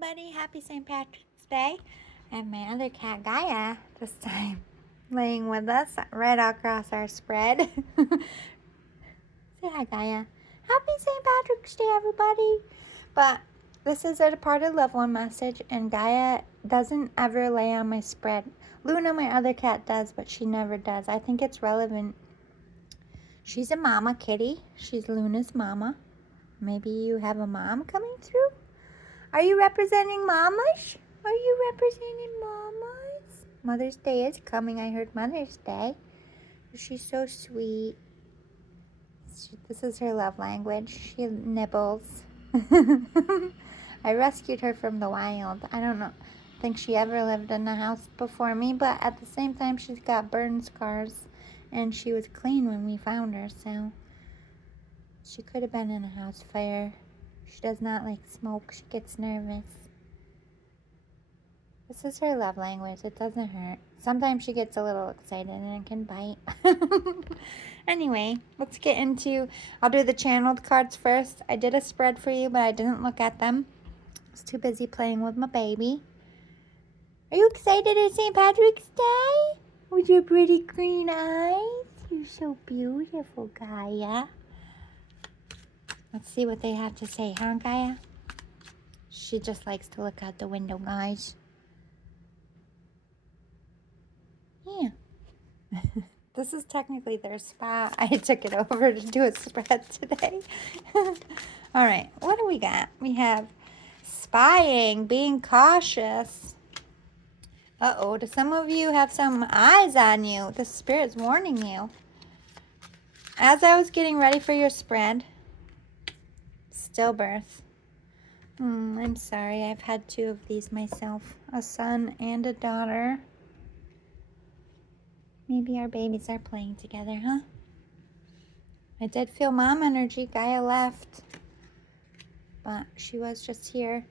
everybody. Happy St. Patrick's Day. I have my other cat, Gaia, this time laying with us right across our spread. Say hi, Gaia. Happy St. Patrick's Day, everybody. But this is a departed loved one message, and Gaia doesn't ever lay on my spread. Luna, my other cat, does, but she never does. I think it's relevant. She's a mama kitty. She's Luna's mama. Maybe you have a mom coming through? Are you representing mamas? Are you representing mamas? Mother's Day is coming. I heard Mother's Day. She's so sweet. This is her love language. She nibbles. I rescued her from the wild. I don't think she ever lived in a house before me, but at the same time, she's got burn scars, and she was clean when we found her, so she could have been in a house fire. She does not like smoke. She gets nervous. This is her love language. It doesn't hurt. Sometimes she gets a little excited and it can bite. Anyway, let's get into, I'll do the channeled cards first. I did a spread for you, but I didn't look at them. I was too busy playing with my baby. Are you excited at St. Patrick's Day? With your pretty green eyes? You're so beautiful, Gaia. Let's see what they have to say, huh, Gaia? She just likes to look out the window, guys. Yeah. This is technically their spa. I took it over to do a spread today. All right, what do we got? We have spying, being cautious. Uh-oh, do some of you have some eyes on you? The Spirit's warning you. As I was getting ready for your spread, stillbirth. I'm sorry, I've had 2 of these myself. A son and a daughter. Maybe our babies are playing together, huh? I did feel mom energy. Gaia left, but she was just here.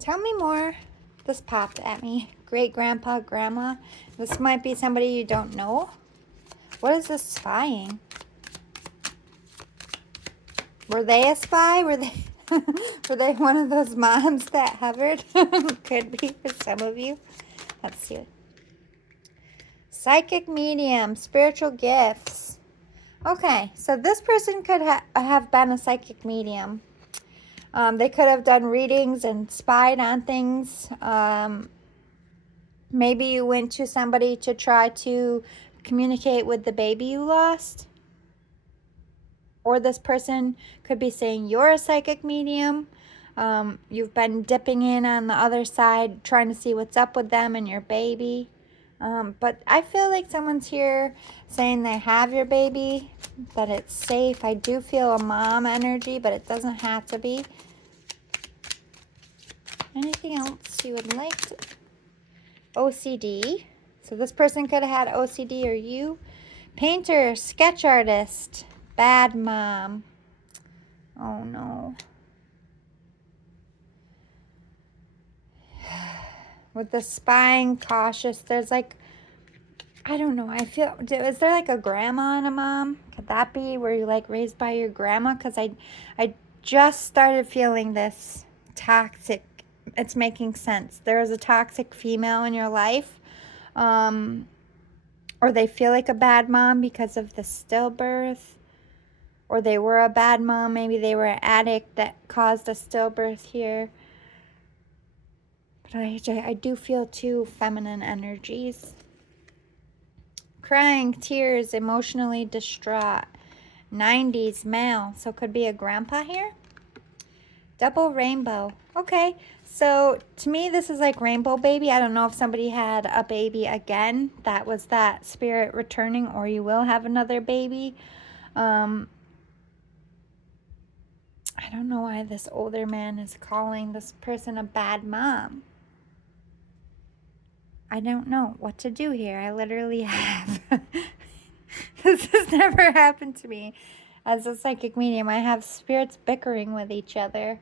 Tell me more. This popped at me. Great grandpa, grandma. This might be somebody you don't know. What is this spying? Were they a spy? Were they one of those moms that hovered? Could be for some of you. Let's see. Psychic medium, spiritual gifts. Okay, so this person could have been a psychic medium. They could have done readings and spied on things. Maybe you went to somebody to try to communicate with the baby you lost. Or this person could be saying you're a psychic medium. You've been dipping in on the other side, trying to see what's up with them and your baby. But I feel like someone's here saying they have your baby, that it's safe. I do feel a mom energy, but it doesn't have to be. Anything else you would like to? OCD. So this person could have had OCD, or you. Painter, sketch artist. Bad mom. Oh no. With the spying, cautious, there's like, I don't know. I feel, is there like a grandma and a mom? Could that be where you're like raised by your grandma? Because I just started feeling this toxic. It's making sense. There is a toxic female in your life. Or they feel like a bad mom because of the stillbirth. Or they were a bad mom. Maybe they were an addict that caused a stillbirth here. But I do feel 2 feminine energies. Crying, tears, emotionally distraught. 90s male. So could be a grandpa here. Double rainbow. Okay. So to me, this is like rainbow baby. I don't know if somebody had a baby again. That was that spirit returning, or you will have another baby. I don't know why this older man is calling this person a bad mom. I don't know what to do here. I literally have. This has never happened to me. As a psychic medium, I have spirits bickering with each other.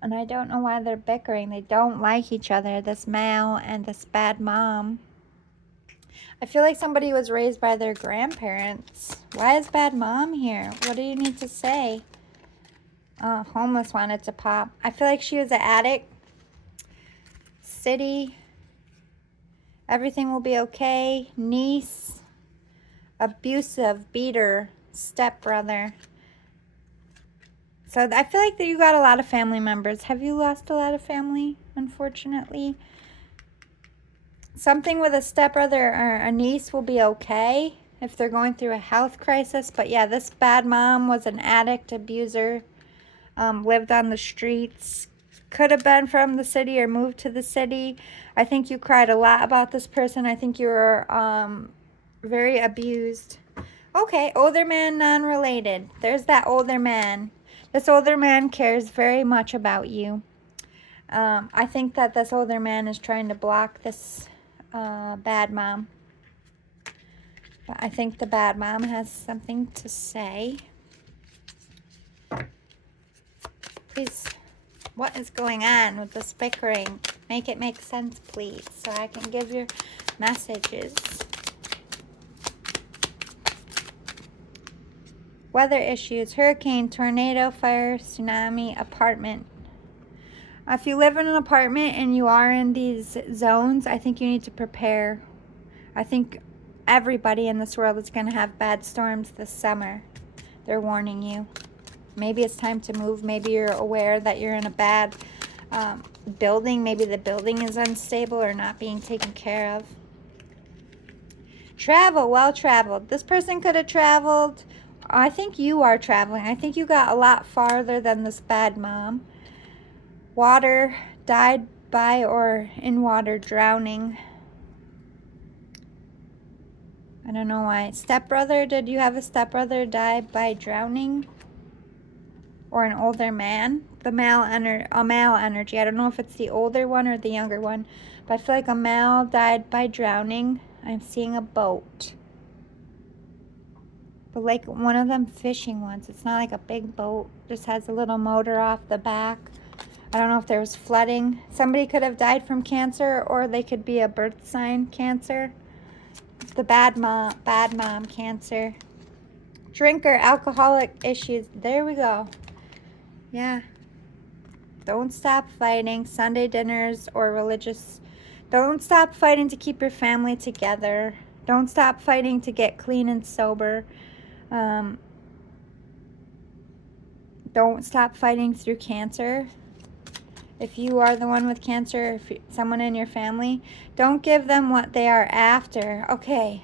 And I don't know why they're bickering. They don't like each other, this male and this bad mom. I feel like somebody was raised by their grandparents. Why is bad mom here? What do you need to say? Homeless wanted to pop. I feel like she was an addict. City. Everything will be okay. Niece. Abusive, beater, stepbrother. So I feel like that you got a lot of family members. Have you lost a lot of family, unfortunately? Something with a stepbrother or a niece will be okay if they're going through a health crisis. But yeah, this bad mom was an addict, abuser, lived on the streets, could have been from the city or moved to the city. I think you cried a lot about this person. I think you were very abused. Okay, older man, non-related. There's that older man. This older man cares very much about you. I think that this older man is trying to block this bad mom. But I think the bad mom has something to say. Please, what is going on with this bickering? Make it make sense, please, so I can give your messages. Weather issues, hurricane, tornado, fire, tsunami, apartment. If you live in an apartment and you are in these zones, I think you need to prepare. I think everybody in this world is going to have bad storms this summer. They're warning you. Maybe it's time to move. Maybe you're aware that you're in a bad building. Maybe the building is unstable or not being taken care of. Travel, well traveled. This person could have traveled. I think you are traveling. I think you got a lot farther than this bad mom. Water, died by or in water, drowning. I don't know why. Stepbrother, did you have a stepbrother die by drowning? Or an older man? A male energy. I don't know if it's the older one or the younger one. But I feel like a male died by drowning. I'm seeing a boat. But like one of them fishing ones. It's not like a big boat. Just has a little motor off the back. I don't know if there was flooding. Somebody could have died from cancer, or they could be a birth sign cancer. The bad mom cancer. Drinker, alcoholic issues. There we go. Yeah. Don't stop fighting. Sunday dinners or religious. Don't stop fighting to keep your family together. Don't stop fighting to get clean and sober. Don't stop fighting through cancer. If you are the one with cancer, if someone in your family, don't give them what they are after. Okay.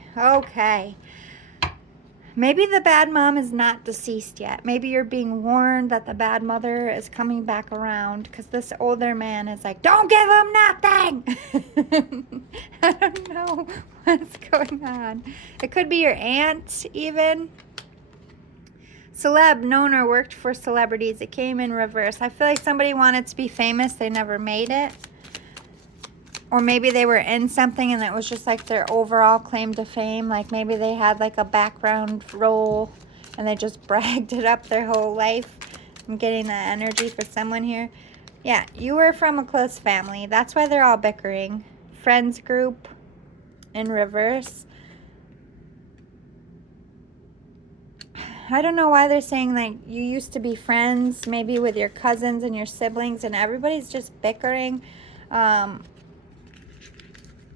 Maybe the bad mom is not deceased yet. Maybe you're being warned that the bad mother is coming back around, because this older man is like, don't give him nothing. I don't know what's going on. It could be your aunt even. Celeb, known or worked for celebrities. It came in reverse. I feel like somebody wanted to be famous. They never made it. Or maybe they were in something and it was just like their overall claim to fame. Like maybe they had like a background role and they just bragged it up their whole life. I'm getting that energy for someone here. Yeah, you were from a close family. That's why they're all bickering. Friends group in reverse. I don't know why they're saying like you used to be friends maybe with your cousins and your siblings and everybody's just bickering.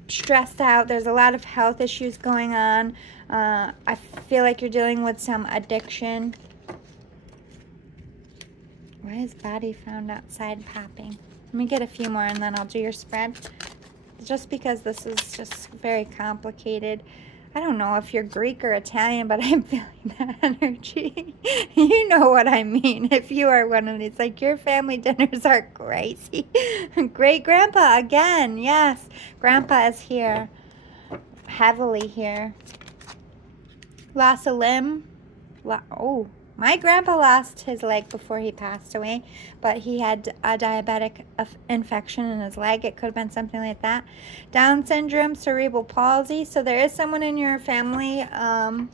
Stressed out. There's a lot of health issues going on. I feel like you're dealing with some addiction. Why is body found outside popping? Let me get a few more and then I'll do your spread. Just because this is just very complicated. I don't know if you're Greek or Italian, but I'm feeling that energy. You know what I mean. If you are one of these, like your family dinners are crazy. Great grandpa again. Yes, grandpa is here. Heavily here. Lost a limb. Oh, my grandpa lost his leg before he passed away, but he had a diabetic infection in his leg. It could have been something like that. Down syndrome, cerebral palsy. So there is someone in your family. I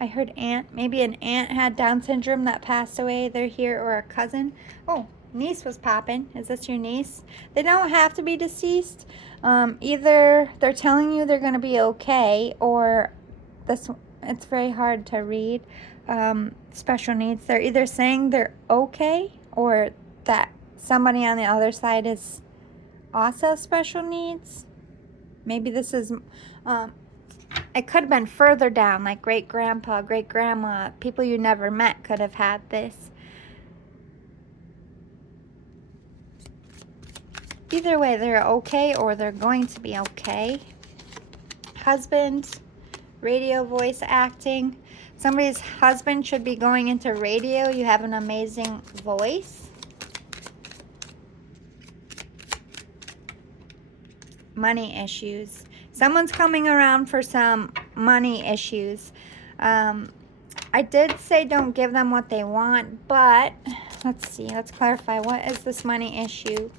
heard aunt. Maybe an aunt had Down syndrome that passed away. They're here, or a cousin. Oh, niece was popping. Is this your niece? They don't have to be deceased. Either they're telling you they're going to be okay, or this. It's very hard to read. special needs. They're either saying they're okay or that somebody on the other side is also special needs. Maybe this is, it could have been further down, like great-grandpa, great-grandma, people you never met could have had this. Either way, they're okay or they're going to be okay. Husband, radio voice acting. Somebody's husband should be going into radio. You have an amazing voice. Money issues. Someone's coming around for some money issues. I did say don't give them what they want, but let's see. Let's clarify. What is this money issue?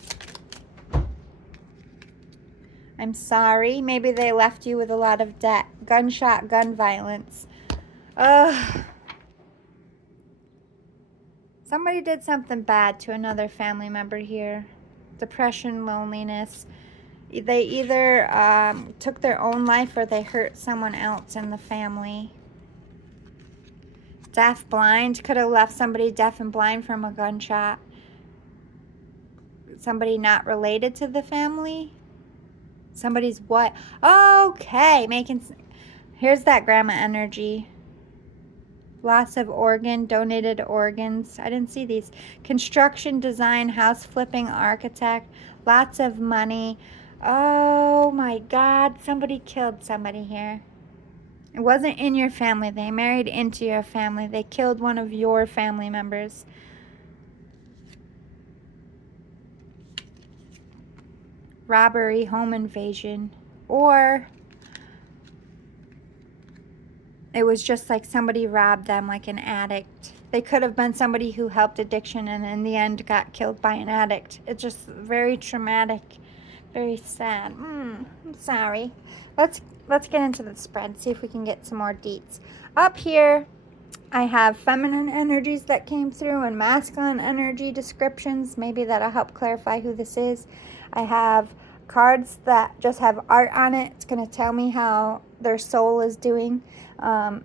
I'm sorry. Maybe they left you with a lot of debt. Gunshot, gun violence. Ugh. Somebody did something bad to another family member here. Depression, loneliness. They either took their own life or they hurt someone else in the family. Deaf, blind. Could have left somebody deaf and blind from a gunshot. Somebody not related to the family. Somebody's what? Okay, here's that grandma energy. Loss of organ, donated organs. I didn't see these. Construction, design, house flipping, architect. Lots of money. Oh my God, somebody killed somebody here. It wasn't in your family. They married into your family. They killed one of your family members. Robbery, home invasion, or it was just like somebody robbed them, like an addict. They could have been somebody who helped addiction and in the end got killed by an addict. It's just very traumatic, very sad. I'm sorry. Let's get into the spread, see if we can get some more deets. Up here, I have feminine energies that came through and masculine energy descriptions. Maybe that'll help clarify who this is. I have cards that just have art on it. It's going to tell me how their soul is doing, or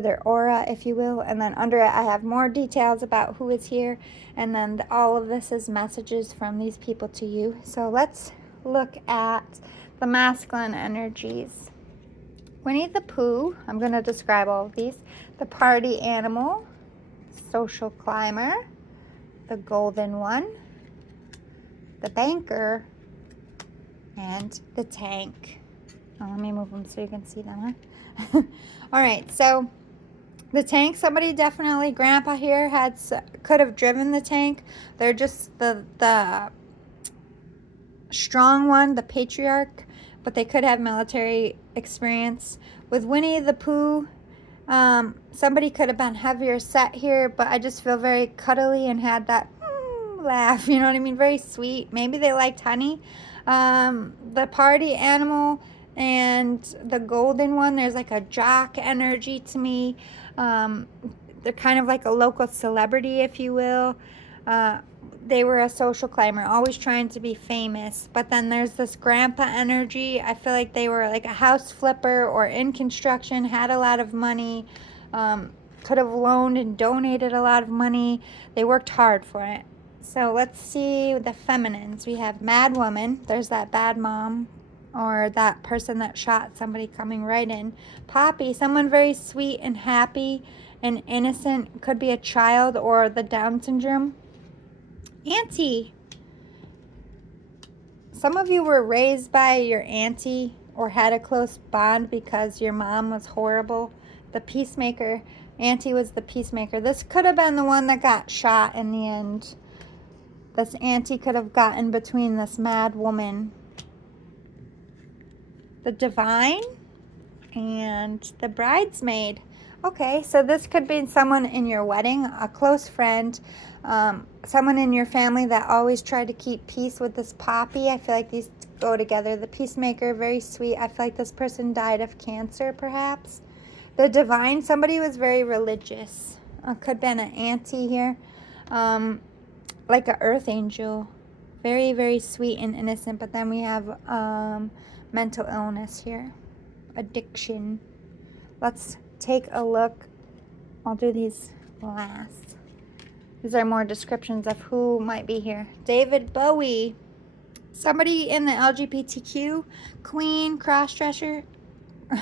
their aura, if you will. And then under it, I have more details about who is here. And then all of this is messages from these people to you. So let's look at the masculine energies. Winnie the Pooh, I'm going to describe all of these. The party animal, social climber, the golden one, the banker, and the tank. Oh, let me move them so you can see them, huh? All right, so the tank, somebody definitely, Grandpa here could have driven the tank. They're just the strong one, the patriarch, but they could have military experience. With Winnie the Pooh, somebody could have been heavier set here, but I just feel very cuddly and had that laugh, you know what I mean? Very sweet. Maybe they liked honey. The party animal and the golden one, there's like a jock energy to me. They're kind of like a local celebrity, if you will. They were a social climber, always trying to be famous. But then there's this grandpa energy. I feel like they were like a house flipper or in construction, had a lot of money, could have loaned and donated a lot of money. They worked hard for it. So let's see the feminines. We have Mad Woman. There's that bad mom or that person that shot somebody coming right in. Poppy, someone very sweet and happy and innocent. Could be a child or the Down syndrome. Auntie. Some of you were raised by your auntie or had a close bond because your mom was horrible. The peacemaker. Auntie was the peacemaker. This could have been the one that got shot in the end. This auntie could have gotten between this mad woman. The divine and the bridesmaid. Okay, so this could be someone in your wedding, a close friend, someone in your family that always tried to keep peace with this Poppy. I feel like these go together. The peacemaker, very sweet. I feel like this person died of cancer, perhaps. The divine, somebody was very religious. Could have been an auntie here. Like an earth angel. Very, very sweet and innocent. But then we have mental illness here. Addiction. Let's take a look. I'll do these last. These are more descriptions of who might be here. David Bowie. Somebody in the LGBTQ, queen, cross-dresser.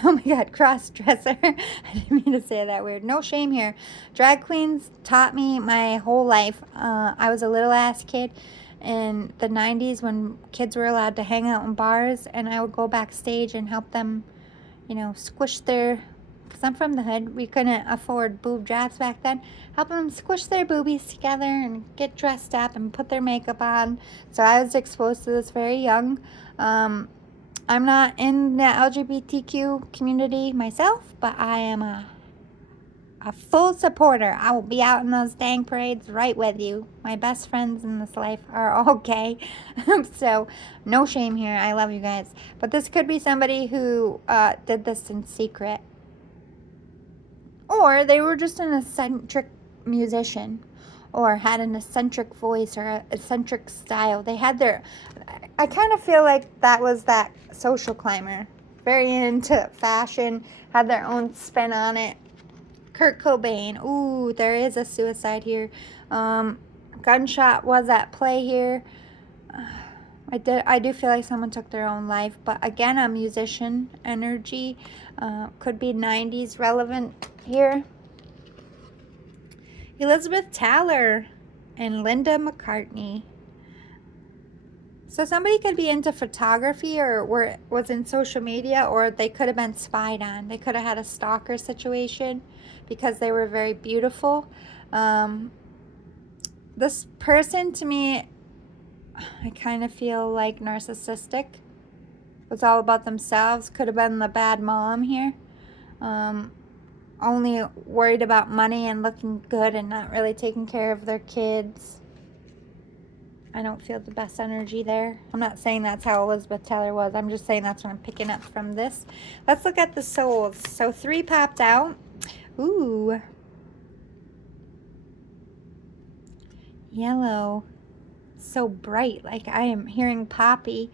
Oh my God, cross-dresser. I didn't mean to say that weird. No shame here. Drag queens taught me my whole life. I was a little ass kid in the 90s when kids were allowed to hang out in bars, and I would go backstage and help them, squish their, because I'm from the hood, we couldn't afford boob jobs back then, helping them squish their boobies together and get dressed up and put their makeup on. So I was exposed to this very young. I'm not in the LGBTQ community myself, but I am a full supporter. I will be out in those dang parades right with you. My best friends in this life are all gay. So no shame here. I love you guys. But this could be somebody who did this in secret. Or they were just an eccentric musician, or had an eccentric voice or an eccentric style. They had their... I kind of feel like that was that social climber. Very into fashion, had their own spin on it. Kurt Cobain. Ooh, there is a suicide here. Gunshot was at play here. I do feel like someone took their own life. But again, a musician energy. Could be 90s relevant here. Elizabeth Taylor and Linda McCartney. So somebody could be into photography or was in social media, or they could have been spied on. They could have had a stalker situation because they were very beautiful. This person, to me, I kind of feel like narcissistic. Was all about themselves. Could have been the bad mom here. Only worried about money and looking good and not really taking care of their kids. I don't feel the best energy there. I'm not saying that's how Elizabeth Taylor was. I'm just saying that's what I'm picking up from this. Let's look at the souls. So 3 popped out. Ooh. Yellow. So bright. Like I am hearing poppy.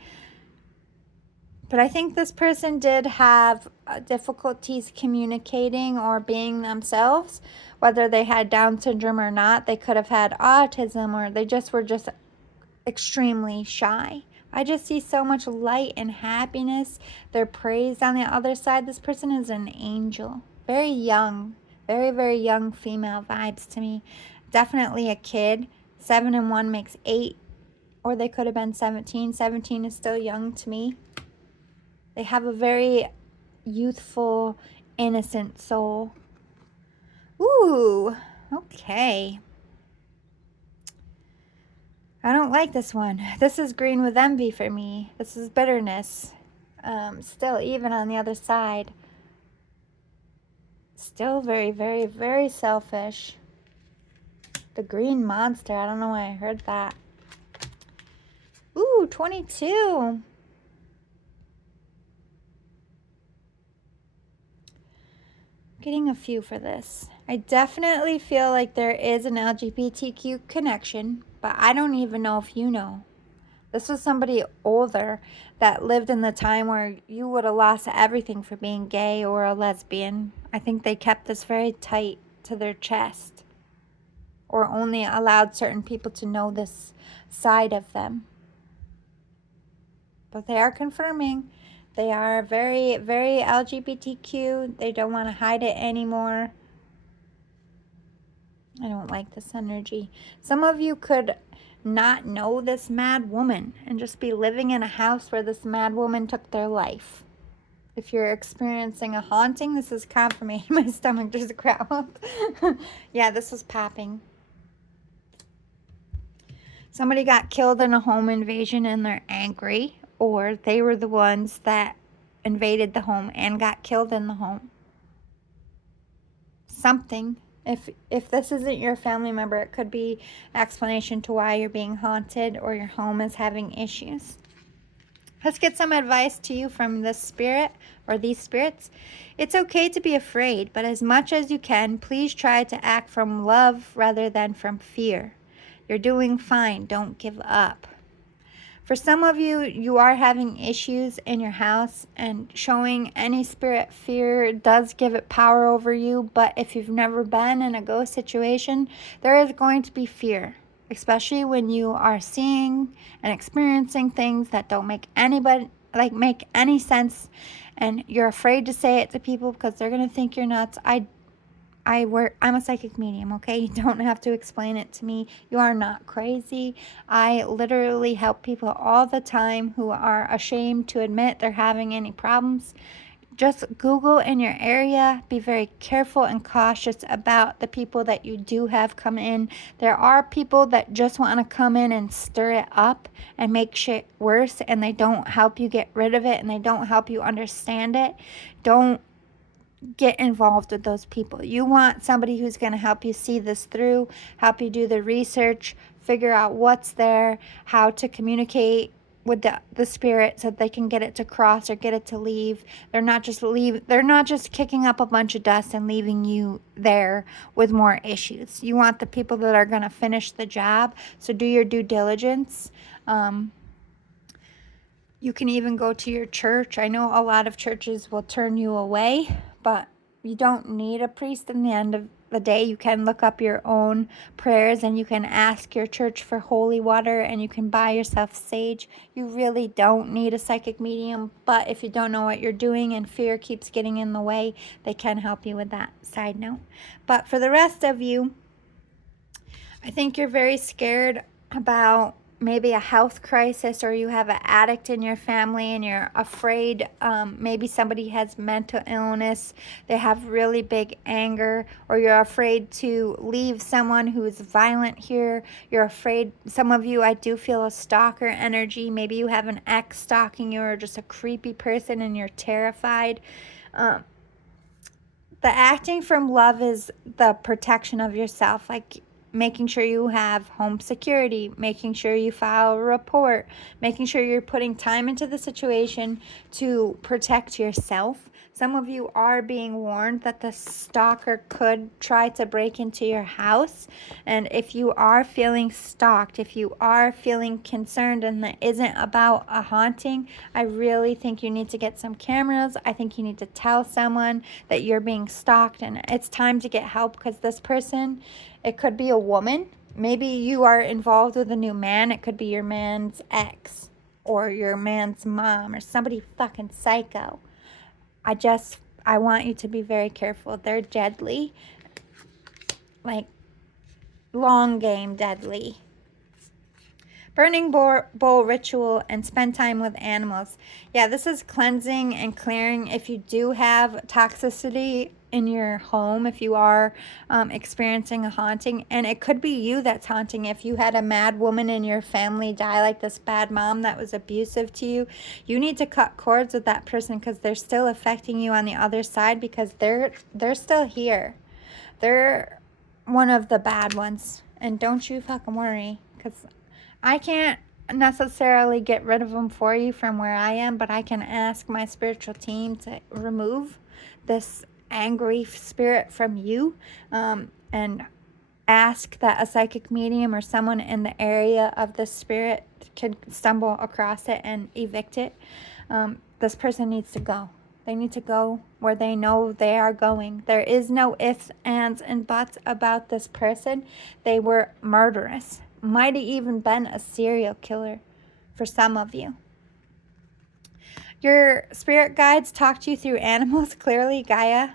But I think this person did have difficulties communicating or being themselves. Whether they had Down syndrome or not. They could have had autism, or they just were extremely shy. I just see so much light and happiness. They're praised on the other side. This person is an angel. Very young. Very, very young female vibes to me. Definitely a kid. 7 and 1 makes 8. Or they could have been 17. 17 is still young to me. They have a very youthful, innocent soul. Ooh, okay. I don't like this one. This is green with envy for me. This is bitterness. Still, even on the other side. Still very, very, very selfish. The green monster. I don't know why I heard that. Ooh, 22. Getting a few for this. I definitely feel like there is an LGBTQ connection, but I don't even know if you know. This was somebody older that lived in the time where you would have lost everything for being gay or a lesbian. I think they kept this very tight to their chest, or only allowed certain people to know this side of them. But they are confirming. They are very, very LGBTQ. They don't want to hide it anymore. I don't like this energy. Some of you could not know this mad woman and just be living in a house where this mad woman took their life. If you're experiencing a haunting, this is confirmation. My stomach just growled. Yeah, this was popping. Somebody got killed in a home invasion and they're angry. Or they were the ones that invaded the home and got killed in the home. Something. If this isn't your family member, it could be an explanation to why you're being haunted or your home is having issues. Let's get some advice to you from this spirit or these spirits. It's okay to be afraid, but as much as you can, please try to act from love rather than from fear. You're doing fine. Don't give up. For some of you, you are having issues in your house, and showing any spirit fear does give it power over you. But if you've never been in a ghost situation, there is going to be fear, especially when you are seeing and experiencing things that don't make any sense, and you're afraid to say it to people because they're going to think you're nuts. I'm a psychic medium, okay? You don't have to explain it to me. You are not crazy. I literally help people all the time who are ashamed to admit they're having any problems. Just Google in your area. Be very careful and cautious about the people that you do have come in. There are people that just want to come in and stir it up and make shit worse, and they don't help you get rid of it, and they don't help you understand it. Don't get involved with those people. You want somebody who's going to help you see this through, help you do the research, figure out what's there, how to communicate with the spirit so that they can get it to cross or get it to leave. They're not just kicking up a bunch of dust and leaving you there with more issues. You want the people that are going to finish the job. So do your due diligence. You can even go to your church. I know a lot of churches will turn you away, but you don't need a priest in the end of the day. You can look up your own prayers, and you can ask your church for holy water, and you can buy yourself sage. You really don't need a psychic medium, but if you don't know what you're doing and fear keeps getting in the way, they can help you with that. Side note. But for the rest of you, I think you're very scared about maybe a health crisis, or you have an addict in your family and you're afraid. Maybe somebody has mental illness, they have really big anger, or you're afraid to leave someone who is violent here. You're afraid. Some of you, I do feel a stalker energy. Maybe you have an ex stalking you, or just a creepy person and you're terrified. The acting from love is the protection of yourself, like making sure you have home security, making sure you file a report, making sure you're putting time into the situation to protect yourself. Some of you are being warned that the stalker could try to break into your house. And if you are feeling stalked, if you are feeling concerned and that isn't about a haunting, I really think you need to get some cameras. I think you need to tell someone that you're being stalked and it's time to get help, because this person, it could be a woman. Maybe you are involved with a new man. It could be your man's ex or your man's mom or somebody fucking psycho. I want you to be very careful. They're deadly. Like, long game deadly. Burning bowl ritual and spend time with animals. Yeah, this is cleansing and clearing. If you do have toxicity in your home, if you are experiencing a haunting, and it could be you that's haunting. If you had a mad woman in your family die, like this bad mom that was abusive to you, you need to cut cords with that person, because they're still affecting you on the other side, because they're still here. They're one of the bad ones, and don't you fucking worry, because I can't necessarily get rid of them for you from where I am, but I can ask my spiritual team to remove this angry spirit from you, and ask that a psychic medium or someone in the area of the spirit could stumble across it and evict it. This person needs to go. They need to go where they know they are going. There is no ifs, ands, and buts about this person. They were murderous. Might have even been a serial killer for some of you. Your spirit guides talk to you through animals. Clearly, Gaia,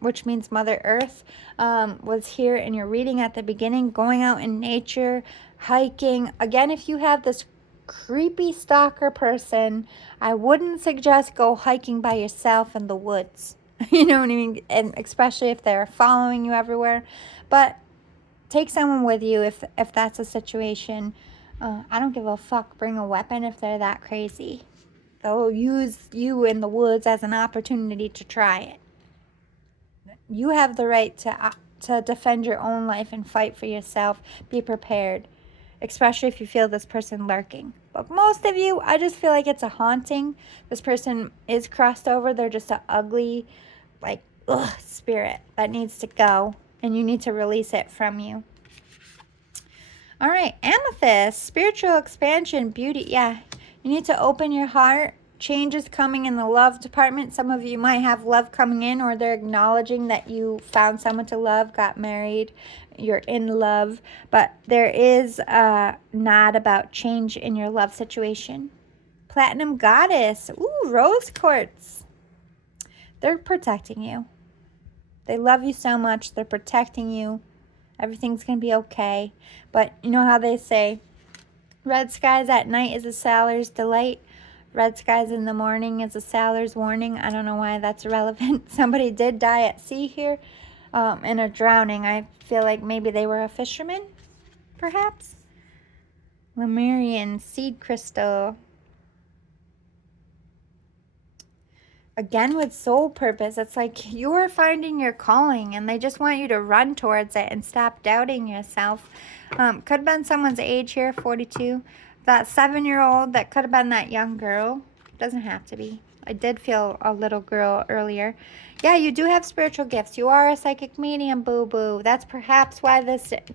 which means Mother Earth, was here in your reading at the beginning. Going out in nature, hiking. Again, if you have this creepy stalker person, I wouldn't suggest go hiking by yourself in the woods. You know what I mean? And especially if they're following you everywhere. But take someone with you if that's a situation. I don't give a fuck. Bring a weapon if they're that crazy. They'll use you in the woods as an opportunity to try it. You have the right to defend your own life and fight for yourself. Be prepared, especially if you feel this person lurking. But most of you, I just feel like it's a haunting. This person is crossed over. They're just an ugly, spirit that needs to go, and you need to release it from you. All right, amethyst, spiritual expansion, beauty. Yeah, You need to open your heart. Change is coming in the love department. Some of you might have love coming in, or they're acknowledging that you found someone to love, got married, you're in love. But there is a nod about change in your love situation. Platinum Goddess. Ooh, rose quartz. They're protecting you. They love you so much. They're protecting you. Everything's going to be okay. But you know how they say, red skies at night is a sailor's delight. Red skies in the morning is a sailor's warning. I don't know why that's relevant. Somebody did die at sea here in a drowning. I feel like maybe they were a fisherman, perhaps. Lemurian seed crystal. Again, with soul purpose, it's like you are finding your calling and they just want you to run towards it and stop doubting yourself. Could have been someone's age here, 42. That 7-year-old, that could have been that young girl. Doesn't have to be. I did feel a little girl earlier. Yeah, you do have spiritual gifts. You are a psychic medium, boo-boo. That's perhaps why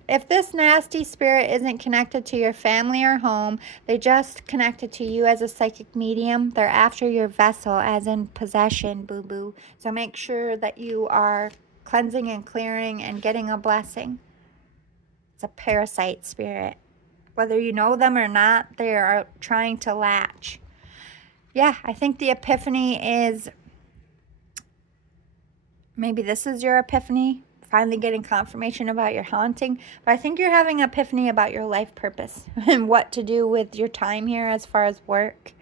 if this nasty spirit isn't connected to your family or home, they just connected to you as a psychic medium. They're after your vessel, as in possession, boo-boo. So make sure that you are cleansing and clearing and getting a blessing. It's a parasite spirit. Whether you know them or not, they are trying to latch. Yeah, I think the epiphany is, maybe this is your epiphany, finally getting confirmation about your haunting. But I think you're having an epiphany about your life purpose and what to do with your time here as far as work.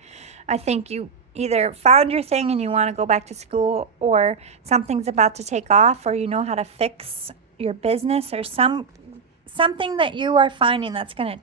I think you either found your thing and you want to go back to school, or something's about to take off, or you know how to fix your business, or something that you are finding that's going to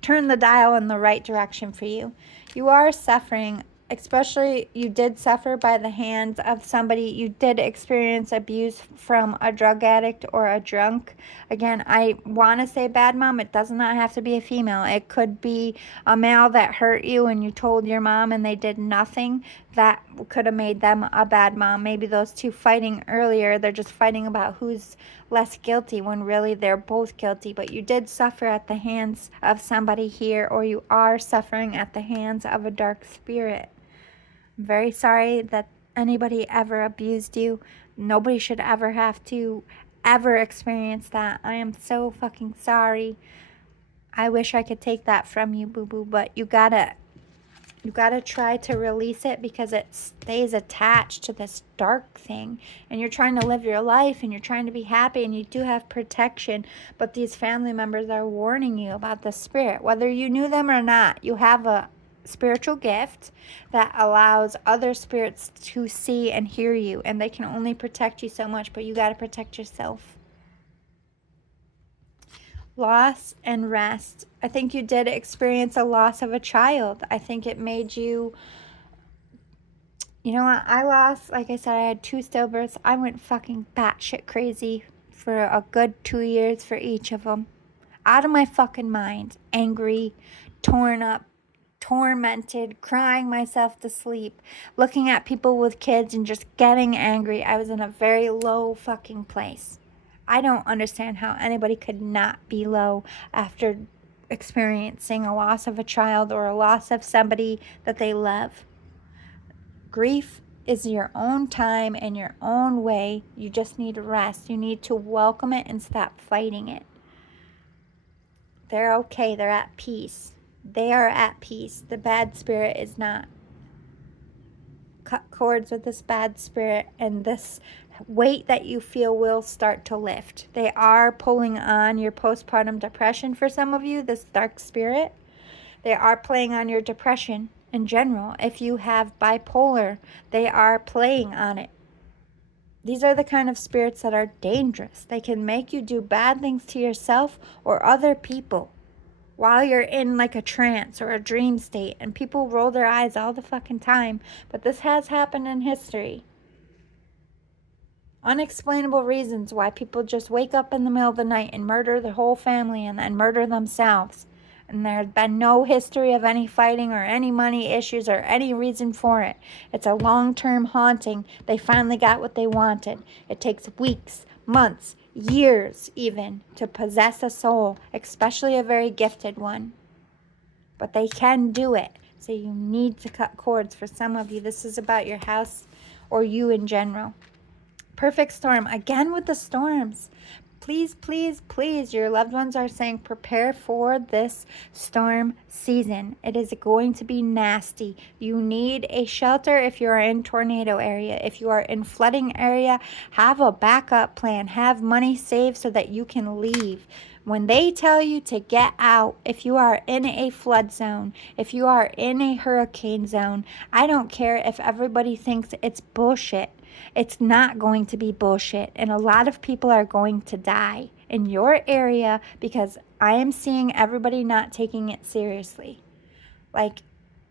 turn the dial in the right direction for you. You are suffering, especially you did suffer by the hands of somebody. You did experience abuse from a drug addict or a drunk. Again, I want to say bad mom. It does not have to be a female. It could be a male that hurt you and you told your mom and they did nothing. That could have made them a bad mom. Maybe those two fighting earlier, they're just fighting about who's less guilty when really they're both guilty. But you did suffer at the hands of somebody here, or you are suffering at the hands of a dark spirit. I'm very sorry that anybody ever abused you. Nobody should ever have to ever experience that. I am so fucking sorry. I wish I could take that from you, boo-boo, but you gotta try to release it, because it stays attached to this dark thing, and you're trying to live your life and you're trying to be happy and you do have protection, but these family members are warning you about the spirit. Whether you knew them or not, you have a spiritual gift that allows other spirits to see and hear you, and they can only protect you so much, but you got to protect yourself. Loss and rest. I think you did experience a loss of a child. I think it made you, you know what, I lost, like I said, I had 2 stillbirths. I went fucking batshit crazy for a good 2 years for each of them. Out of my fucking mind. Angry, torn up, tormented, crying myself to sleep, looking at people with kids and just getting angry. I was in a very low fucking place. I don't understand how anybody could not be low after experiencing a loss of a child or a loss of somebody that they love. Grief is your own time and your own way. You just need rest. You need to welcome it and stop fighting it. They're okay. They're at peace. They are at peace. The bad spirit is not. Cut cords with this bad spirit, and this weight that you feel will start to lift. They are pulling on your postpartum depression for some of you, this dark spirit. They are playing on your depression in general. If you have bipolar, they are playing on it. These are the kind of spirits that are dangerous. They can make you do bad things to yourself or other people while you're in like a trance or a dream state, and people roll their eyes all the fucking time, but this has happened in history. Unexplainable reasons why people just wake up in the middle of the night and murder the whole family and then murder themselves. And there's been no history of any fighting or any money issues or any reason for it. It's a long-term haunting. They finally got what they wanted. It takes weeks, months, years even to possess a soul, especially a very gifted one. But they can do it. So you need to cut cords. For some of you, this is about your house or you in general. Perfect storm. Again with the storms. Please, please, please, your loved ones are saying prepare for this storm season. It is going to be nasty. You need a shelter if you are in tornado area. If you are in flooding area, have a backup plan. Have money saved so that you can leave. When they tell you to get out, if you are in a flood zone, if you are in a hurricane zone, I don't care if everybody thinks it's bullshit. It's not going to be bullshit, and a lot of people are going to die in your area because I am seeing everybody not taking it seriously. Like,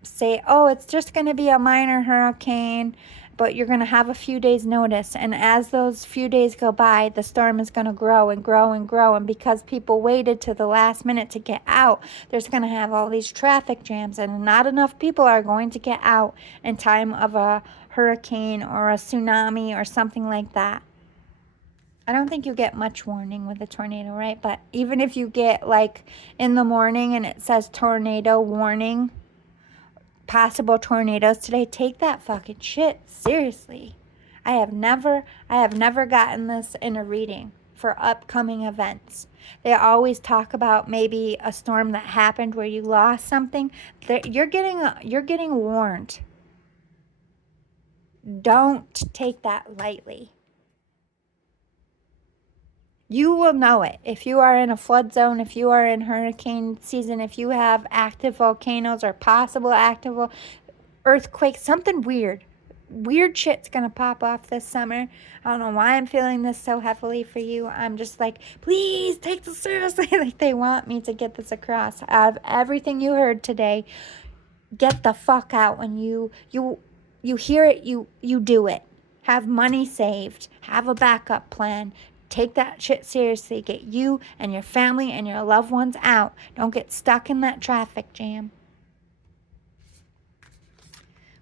say, oh, it's just going to be a minor hurricane, but you're going to have a few days notice, and as those few days go by, the storm is going to grow and grow and grow, and because people waited to the last minute to get out, there's going to have all these traffic jams, and not enough people are going to get out in time of a hurricane or a tsunami or something like that. I don't think you get much warning with a tornado, right? But even if you get like in the morning and it says tornado warning, possible tornadoes today, take that fucking shit seriously. I have never gotten this in a reading for upcoming events. They always talk about maybe a storm that happened where you lost something. You're getting warned. Don't take that lightly. You will know it. If you are in a flood zone, if you are in hurricane season, if you have active volcanoes or possible active earthquakes, something weird. Weird shit's going to pop off this summer. I don't know why I'm feeling this so heavily for you. I'm just like, please take this seriously. Like they want me to get this across. Out of everything you heard today, get the fuck out. When you hear it, you do it. Have money saved. Have a backup plan. Take that shit seriously. Get you and your family and your loved ones out. Don't get stuck in that traffic jam.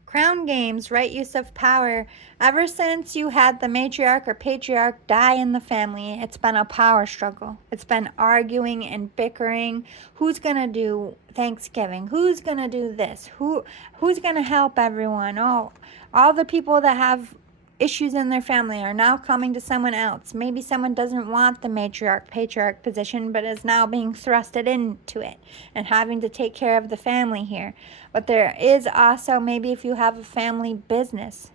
Crown games, right use of power. Ever since you had the matriarch or patriarch die in the family, it's been a power struggle. It's been arguing and bickering. Who's going to do Thanksgiving? Who's going to do this? Who's going to help everyone? Oh, all the people that have issues in their family are now coming to someone else. Maybe someone doesn't want the matriarch, patriarch position, but is now being thrusted into it and having to take care of the family here. But there is also, maybe if you have a family business,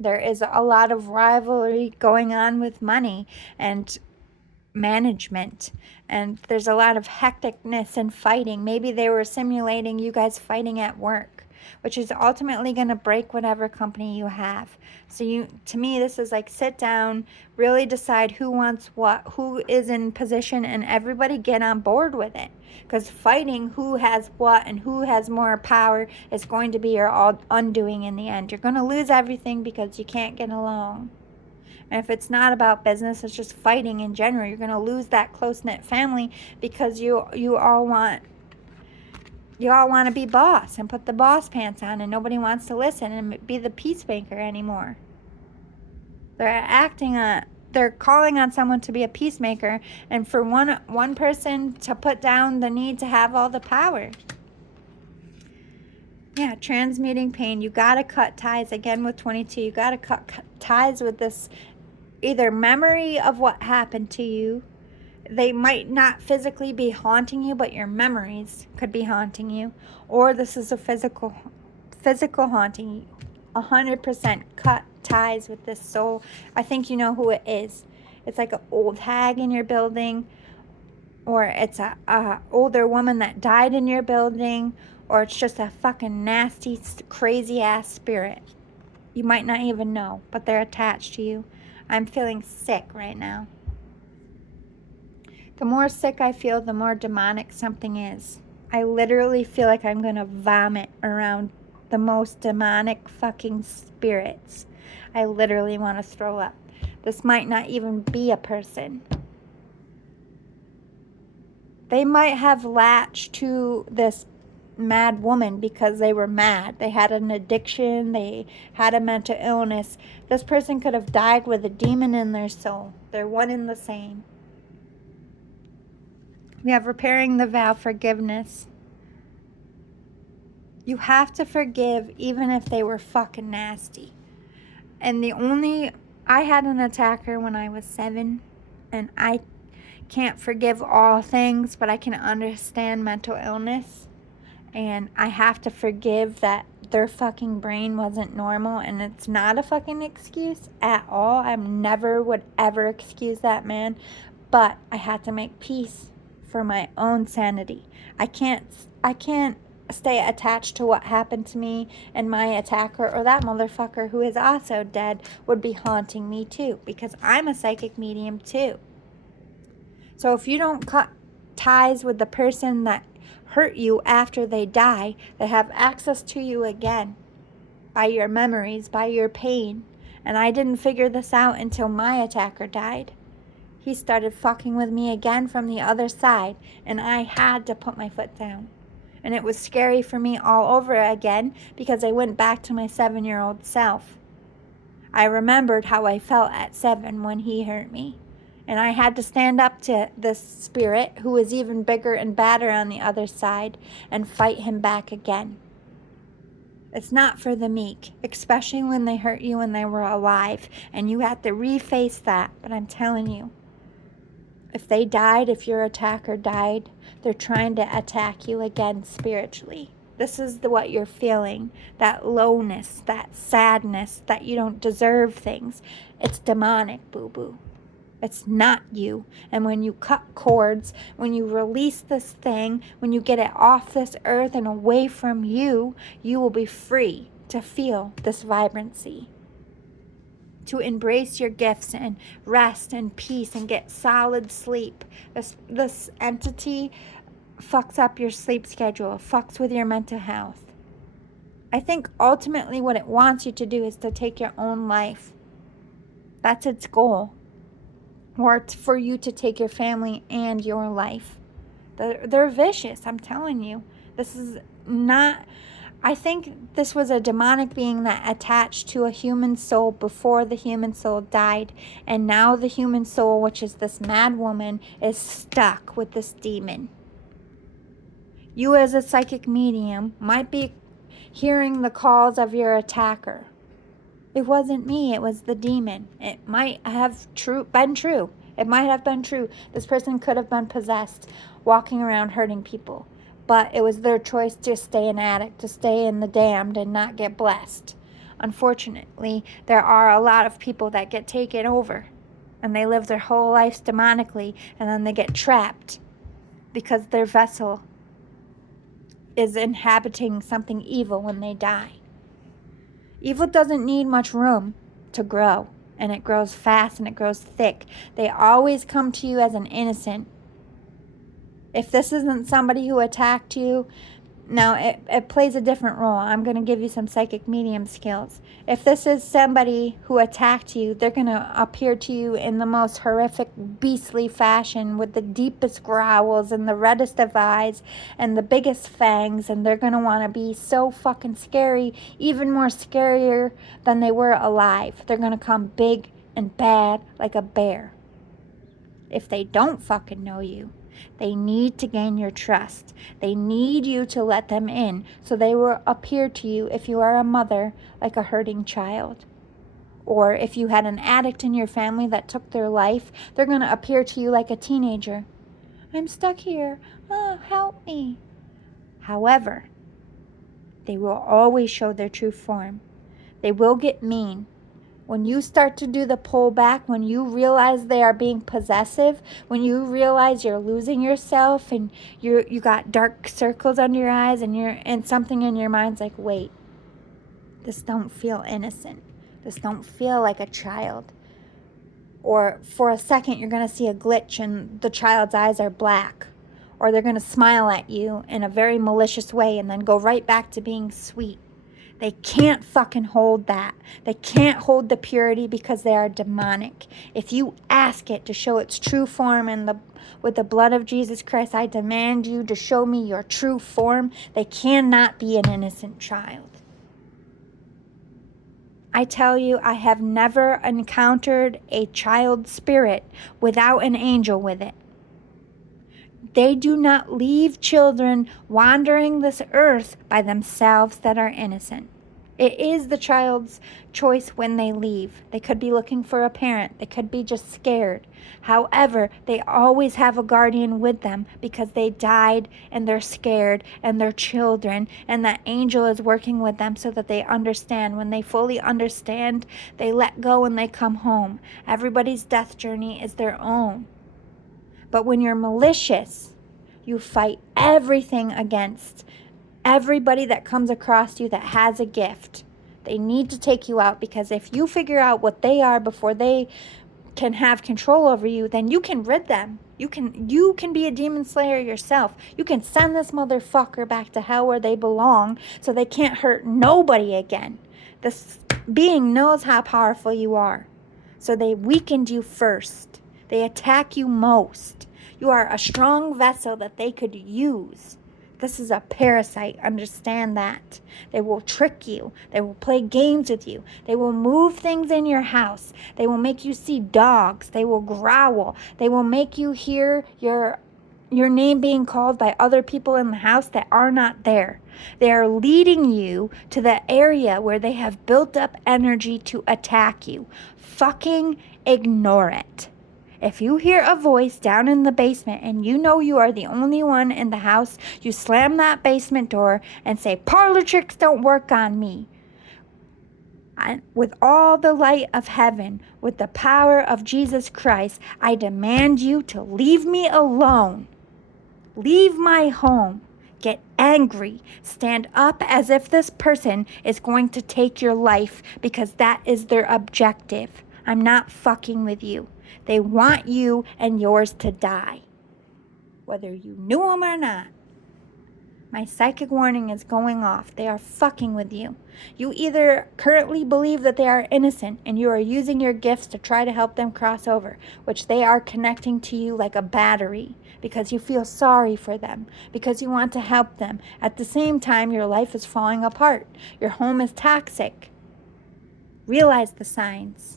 there is a lot of rivalry going on with money and management, and there's a lot of hecticness and fighting. Maybe they were simulating you guys fighting at work, which is ultimately going to break whatever company you have. So to me, this is like sit down, really decide who wants what, who is in position, and everybody get on board with it. Because fighting who has what and who has more power is going to be your undoing in the end. You're going to lose everything because you can't get along. And if it's not about business, it's just fighting in general. You're going to lose that close-knit family because you all want to be boss and put the boss pants on, and nobody wants to listen and be the peacemaker anymore. They're calling on someone to be a peacemaker, and for one person to put down the need to have all the power. Yeah, transmuting pain. You got to cut ties again with 22. You got to cut ties with this either memory of what happened to you. They might not physically be haunting you, but your memories could be haunting you. Or this is a physical haunting. 100% cut ties with this soul. I think you know who it is. It's like an old hag in your building, or it's a older woman that died in your building, or it's just a fucking nasty, crazy ass spirit. You might not even know, but they're attached to you. I'm feeling sick right now. The more sick I feel, the more demonic something is. I literally feel like I'm going to vomit around the most demonic fucking spirits. I literally want to throw up. This might not even be a person. They might have latched to this mad woman because they were mad. They had an addiction. They had a mental illness. This person could have died with a demon in their soul. They're one and the same. We have repairing the vow, forgiveness. You have to forgive even if they were fucking nasty. And I had an attacker when I was 7, and I can't forgive all things, but I can understand mental illness. And I have to forgive that their fucking brain wasn't normal, and it's not a fucking excuse at all. I never would ever excuse that man, but I had to make peace for my own sanity. I can't stay attached to what happened to me, and my attacker or that motherfucker who is also dead would be haunting me too, because I'm a psychic medium too. So if you don't cut ties with the person that hurt you after they die, they have access to you again by your memories, by your pain. And I didn't figure this out until my attacker died. He started fucking with me again from the other side, and I had to put my foot down. And it was scary for me all over again, because I went back to my 7-year-old self. I remembered how I felt at 7 when he hurt me. And I had to stand up to this spirit who was even bigger and badder on the other side and fight him back again. It's not for the meek, especially when they hurt you when they were alive, and you have to reface that. But I'm telling you, if they died, if your attacker died, they're trying to attack you again spiritually. This is what you're feeling, that lowness, that sadness, that you don't deserve things. It's demonic, boo-boo. It's not you. And when you cut cords, when you release this thing, when you get it off this earth and away from you, you will be free to feel this vibrancy, to embrace your gifts and rest and peace and get solid sleep. This entity fucks up your sleep schedule, fucks with your mental health. I think ultimately what it wants you to do is to take your own life. That's its goal. Or it's for you to take your family and your life. They're vicious, I'm telling you. This is not... I think this was a demonic being that attached to a human soul before the human soul died. And now the human soul, which is this mad woman, is stuck with this demon. You as a psychic medium might be hearing the calls of your attacker. It wasn't me, it was the demon. It might have been true. It might have been true. This person could have been possessed, walking around hurting people. But it was their choice to stay an addict, to stay in the damned and not get blessed. Unfortunately, there are a lot of people that get taken over. And they live their whole lives demonically, and then they get trapped because their vessel is inhabiting something evil when they die. Evil doesn't need much room to grow, and it grows fast and it grows thick. They always come to you as an innocent. If this isn't somebody who attacked you, now it plays a different role. I'm going to give you some psychic medium skills. If this is somebody who attacked you, they're going to appear to you in the most horrific, beastly fashion with the deepest growls and the reddest of eyes and the biggest fangs, and they're going to want to be so fucking scary, even more scarier than they were alive. They're going to come big and bad like a bear. If they don't fucking know you, they need to gain your trust. They need you to let them in, so they will appear to you, if you are a mother, like a hurting child. Or if you had an addict in your family that took their life, they're going to appear to you like a teenager. I'm stuck here. Oh, help me. However, they will always show their true form. They will get mean. When you start to do the pullback, when you realize they are being possessive, when you realize you're losing yourself and you got dark circles under your eyes and something in your mind's like, wait, this don't feel innocent. This don't feel like a child. Or for a second, you're going to see a glitch and the child's eyes are black. Or they're going to smile at you in a very malicious way and then go right back to being sweet. They can't fucking hold that. They can't hold the purity because they are demonic. If you ask it to show its true form with the blood of Jesus Christ, I demand you to show me your true form. They cannot be an innocent child. I tell you, I have never encountered a child spirit without an angel with it. They do not leave children wandering this earth by themselves that are innocent. It is the child's choice when they leave. They could be looking for a parent. They could be just scared. However, they always have a guardian with them because they died and they're scared and they're children, and that angel is working with them so that they understand. When they fully understand, they let go and they come home. Everybody's death journey is their own. But when you're malicious, you fight everything against everybody that comes across you that has a gift. They need to take you out, because if you figure out what they are before they can have control over you, then you can rid them. You can be a demon slayer yourself. You can send this motherfucker back to hell where they belong so they can't hurt nobody again. This being knows how powerful you are. So they weakened you first. They attack you most. You are a strong vessel that they could use. This is a parasite. Understand that. They will trick you. They will play games with you. They will move things in your house. They will make you see dogs. They will growl. They will make you hear your name being called by other people in the house that are not there. They are leading you to the area where they have built up energy to attack you. Fucking ignore it. If you hear a voice down in the basement and you know you are the only one in the house, you slam that basement door and say, "Parlor tricks don't work on me." With all the light of heaven, with the power of Jesus Christ, I demand you to leave me alone. Leave my home. Get angry. Stand up as if this person is going to take your life, because that is their objective. I'm not fucking with you. They want you and yours to die, whether you knew them or not. My psychic warning is going off. They are fucking with you. You either currently believe that they are innocent and you are using your gifts to try to help them cross over, which they are connecting to you like a battery because you feel sorry for them, because you want to help them. At the same time, your life is falling apart. Your home is toxic. Realize the signs.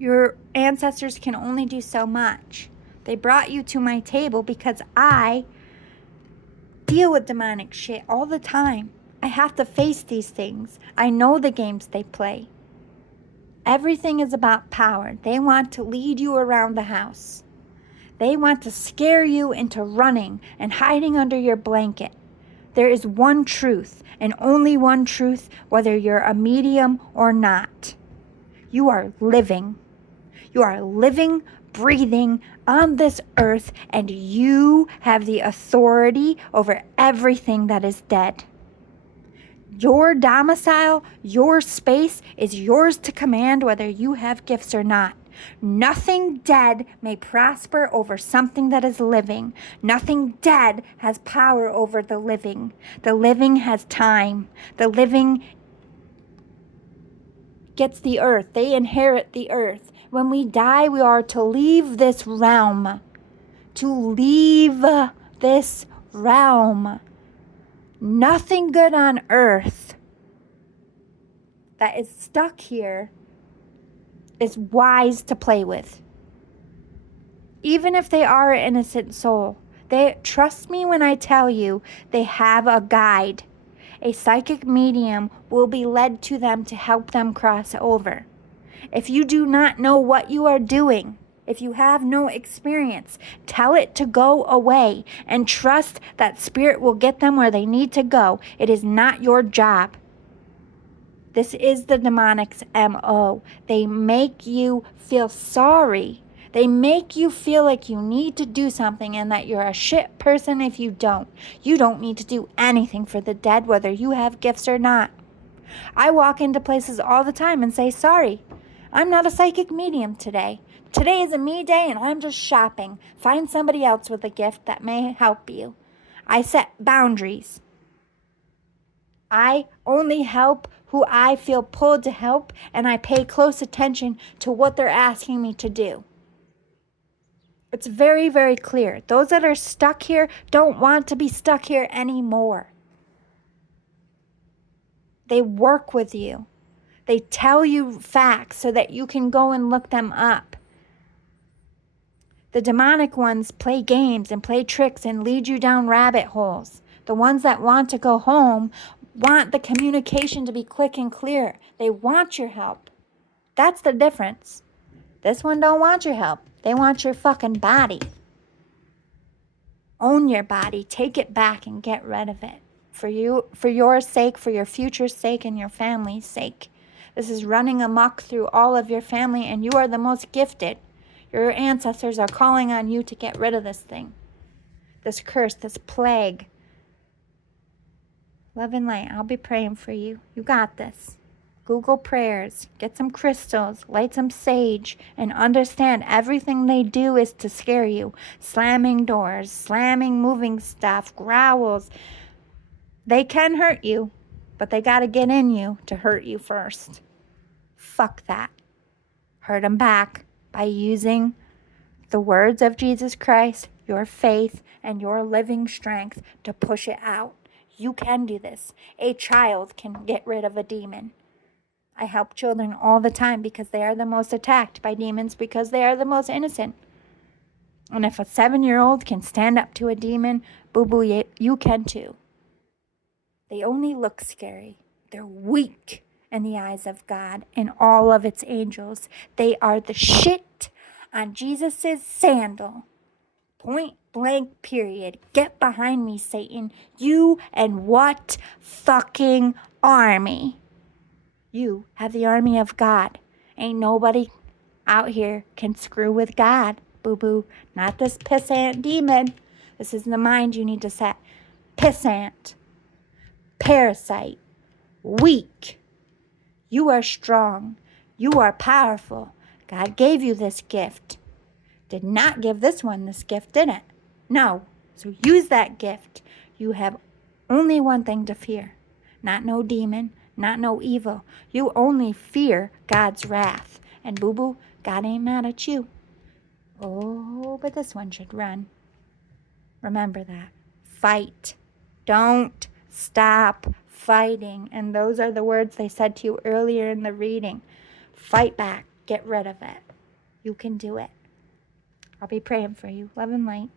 Your ancestors can only do so much. They brought you to my table because I deal with demonic shit all the time. I have to face these things. I know the games they play. Everything is about power. They want to lead you around the house. They want to scare you into running and hiding under your blanket. There is one truth, and only one truth, whether you're a medium or not. You are living. You are living, breathing on this earth, and you have the authority over everything that is dead. Your domicile, your space is yours to command, whether you have gifts or not. Nothing dead may prosper over something that is living. Nothing dead has power over the living. The living has time. The living gets the earth. They inherit the earth. When we die, we are to leave this realm. To leave this realm. Nothing good on earth that is stuck here is wise to play with. Even if they are an innocent soul, trust me when I tell you, they have a guide. A psychic medium will be led to them to help them cross over. If you do not know what you are doing, if you have no experience, tell it to go away and trust that spirit will get them where they need to go. It is not your job. This is the demonic's MO. They make you feel sorry. They make you feel like you need to do something and that you're a shit person if you don't. You don't need to do anything for the dead, whether you have gifts or not. I walk into places all the time and say, "Sorry, I'm not a psychic medium today. Today is a me day and I'm just shopping. Find somebody else with a gift that may help you." I set boundaries. I only help who I feel pulled to help, and I pay close attention to what they're asking me to do. It's very, very clear. Those that are stuck here don't want to be stuck here anymore. They work with you. They tell you facts so that you can go and look them up. The demonic ones play games and play tricks and lead you down rabbit holes. The ones that want to go home want the communication to be quick and clear. They want your help. That's the difference. This one don't want your help. They want your fucking body. Own your body. Take it back and get rid of it. For you, for your sake, for your future's sake, and your family's sake. This is running amok through all of your family, and you are the most gifted. Your ancestors are calling on you to get rid of this thing. This curse, this plague. Love and light, I'll be praying for you. You got this. Google prayers, get some crystals, light some sage, and understand everything they do is to scare you. Slamming doors, slamming moving stuff, growls. They can hurt you, but they got to get in you to hurt you first. Fuck that. Hurt them back by using the words of Jesus Christ, your faith, and your living strength to push it out. You can do this. A child can get rid of a demon. I help children all the time because they are the most attacked by demons because they are the most innocent. And if a 7-year-old can stand up to a demon, boo-boo, you can too. They only look scary. They're weak in the eyes of God and all of its angels. They are the shit on Jesus' sandal. Point blank period. Get behind me, Satan. You and what fucking army? You have the army of God. Ain't nobody out here can screw with God, boo-boo. Not this pissant demon. This is the mind you need to set. Pissant. Parasite. Weak. You are strong. You are powerful. God gave you this gift. Did not give this one this gift, did it? No. So use that gift. You have only one thing to fear. Not no demon. Not no evil. You only fear God's wrath. And boo-boo, God ain't mad at you. Oh, but this one should run. Remember that. Fight. Don't stop fighting. And those are the words they said to you earlier in the reading. Fight back. Get rid of it. You can do it. I'll be praying for you. Love and light.